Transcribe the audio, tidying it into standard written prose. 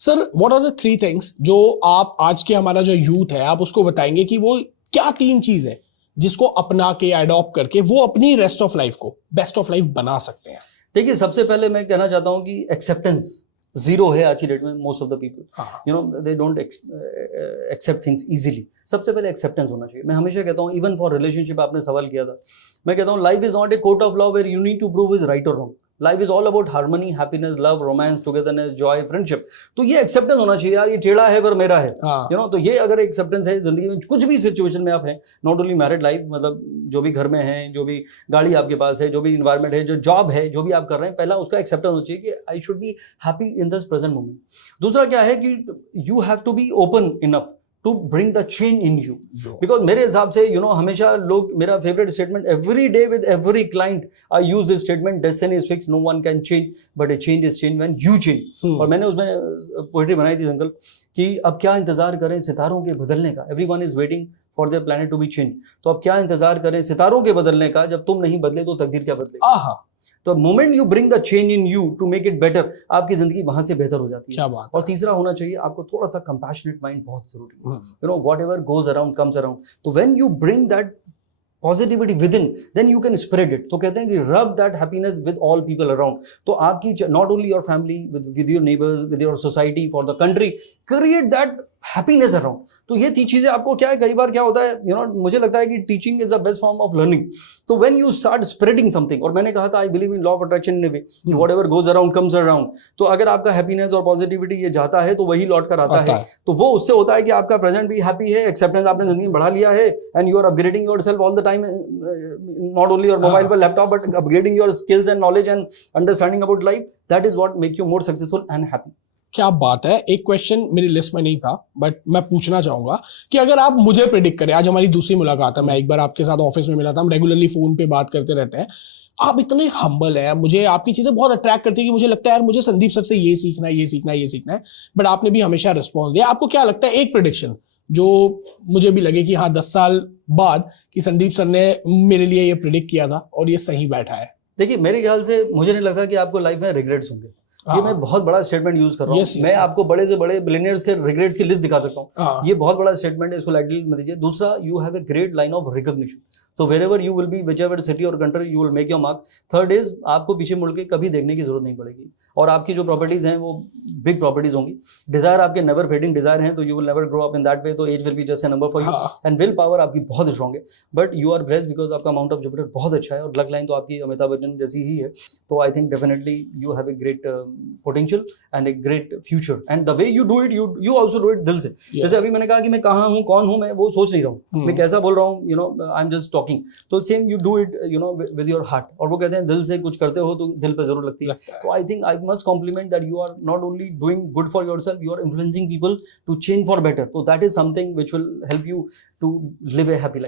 Sir what are the 3 things जो आप आज के हमारा जो यूथ है आप उसको बताएंगे कि वो क्या 3 चीज है जिसको अपना के अडॉप्ट करके वो अपनी रेस्ट ऑफ लाइफ को बेस्ट ऑफ लाइफ बना सकते हैं? देखिए, सबसे पहले मैं कहना चाहता हूँ कि एक्सेप्टेंस जीरो है आज की डेट में। Most of the people they don't accept things easily. सबसे पहले एक्सेप्टेंस होना चाहिए। मैं हमेशा कहता हूँ, इवन फॉर रिलेशनशिप, आपने सवाल किया था, मैं कहता हूँ life is not a court of love where you need to prove is right और wrong. Life is all about harmony, happiness, love, romance, togetherness, joy, friendship. तो ये एक्सेप्टेंस होना चाहिए यार, ये टेढ़ा है पर मेरा है। तो ये अगर एक्सेप्टेंस है जिंदगी में, कुछ भी सिचुएशन में आप हैं, नॉट ओनली मैरिड लाइफ, मतलब जो भी घर में है, जो भी गाड़ी आपके पास है, जो भी इन्वायरमेंट है, जो जॉब है, जो भी आप कर रहे हैं, पहला उसका एक्सेप्टेंस होना चाहिए कि I should be happy in this present moment. दूसरा क्या है कि you have to be open enough to bring the change in you. Because मेरे हिसाब से हमेशा लोग, मेरा favourite statement every day with every client I use this statement, destiny is fix, no one can change but a change is change when you change. और मैंने उसमें poetry बनाई थी अंकल कि अब क्या इंतजार करें सितारों के बदलने का, everyone is waiting for their planet to be change. तो अब क्या इंतजार करें सितारों के बदलने का, जब तुम नहीं बदले तो तकदीर क्या बदले। तो moment you bring the change in you to make it better, आपकी जिंदगी वहां से बेहतर हो जाती है। क्या बात। और तीसरा होना चाहिए आपको थोड़ा सा कंपैशनेट माइंड, बहुत जरूरी है। Whatever goes around comes around. तो when you bring that positivity within, then you can spread it. तो कहते हैं कि rub that happiness with all people around. तो आपकी not only your family, with your neighbours, with your society, for the country, create that happiness around. तो ये 3 चीजें आपको क्या है, कई बार क्या होता है, मुझे लगता है कि teaching is the best form of learning. तो when you start spreading something, और मैंने कहा था I believe in law of attraction in a way, whatever goes around comes around. तो अगर आपका हैप्पीनेस और पॉजिटिविटी ये जाता है तो वही लौट कर आता है। तो वो उससे होता है कि आपका प्रेजेंट भी हैप्पी है, एक्सेप्टेंस आपने जिंदगी में बढ़ा लिया है, and you are upgrading yourself all the time, not only your mobile पर, laptop, but upgrading your skills and knowledge and understanding about life. That is what make you more successful and happy. क्या बात है। एक question मेरी list में नहीं था but मैं पूछना चाहूंगा कि अगर आप मुझे प्रेडिक्ट करें, आज हमारी दूसरी मुलाकात है, मैं एक बार आपके साथ ऑफिस में मिला था, हम रेगुलरली फोन पे बात करते रहते हैं, आप इतने हम्बल हैं, मुझे आपकी चीजें बहुत अट्रैक्ट करती है कि मुझे लगता है यार मुझे संदीप सर से ये सीखना है, ये सीखना है, ये सीखना है, बट आपने भी हमेशा रिस्पॉन्स दिया। आपको क्या लगता है एक प्रेडिक्शन जो मुझे भी लगे कि हाँ 10 साल बाद कि संदीप सर ने मेरे लिए ये प्रेडिक्ट किया था और ये सही बैठा है? देखिए, मेरे ख्याल से मुझे नहीं लगता कि आपको लाइफ में रिग्रेट्स होंगे। ये मैं बहुत बड़ा स्टेटमेंट यूज कर रहा हूँ। मैं आपको बड़े से बड़े बिलियनियर्स के रिग्रेट्स की लिस्ट दिखा सकता हूँ। ये बहुत बड़ा स्टेटमेंट है, इसको लाइटली मत लीजिए। दूसरा, you have a great line of recognition. तो wherever you will be, whichever city और country, you will make your mark. Third is, आपको पीछे मुड़ के कभी देखने की जरूरत नहीं पड़ेगी, और आपकी जो प्रॉपर्टीज हैं वो बिग प्रॉपर्टीज होंगी। डिजायर आपके नेवर फेडिंग डिजायर हैं, तो you will never grow up in that way. तो age will be just a number for you, and will power आपकी बहुत स्ट्रॉन्ग है। But you are blessed because आपका amount of Jupiter बहुत अच्छा है, और लक लाइन तो आपकी अमिताभ बच्चन जैसी ही है। तो I think definitely you have a great potential and a great future, and the way you do it, you also do it दिल से। जैसे अभी मैंने कहा कि मैं कहाँ हूँ, कौन हूँ, मैं वो सोच नहीं रहा हूँ, मैं कैसा बोल रहा हूँ, आई एम जस्ट टॉकिंग। तो same you do it with your heart. और वो कहते हैं दिल से कुछ करते हो तो दिल पे जरूर लगती है। तो I think I must compliment that you are not only doing good for yourself, you are influencing people to change for better. So that is something which will help you to live a happy life.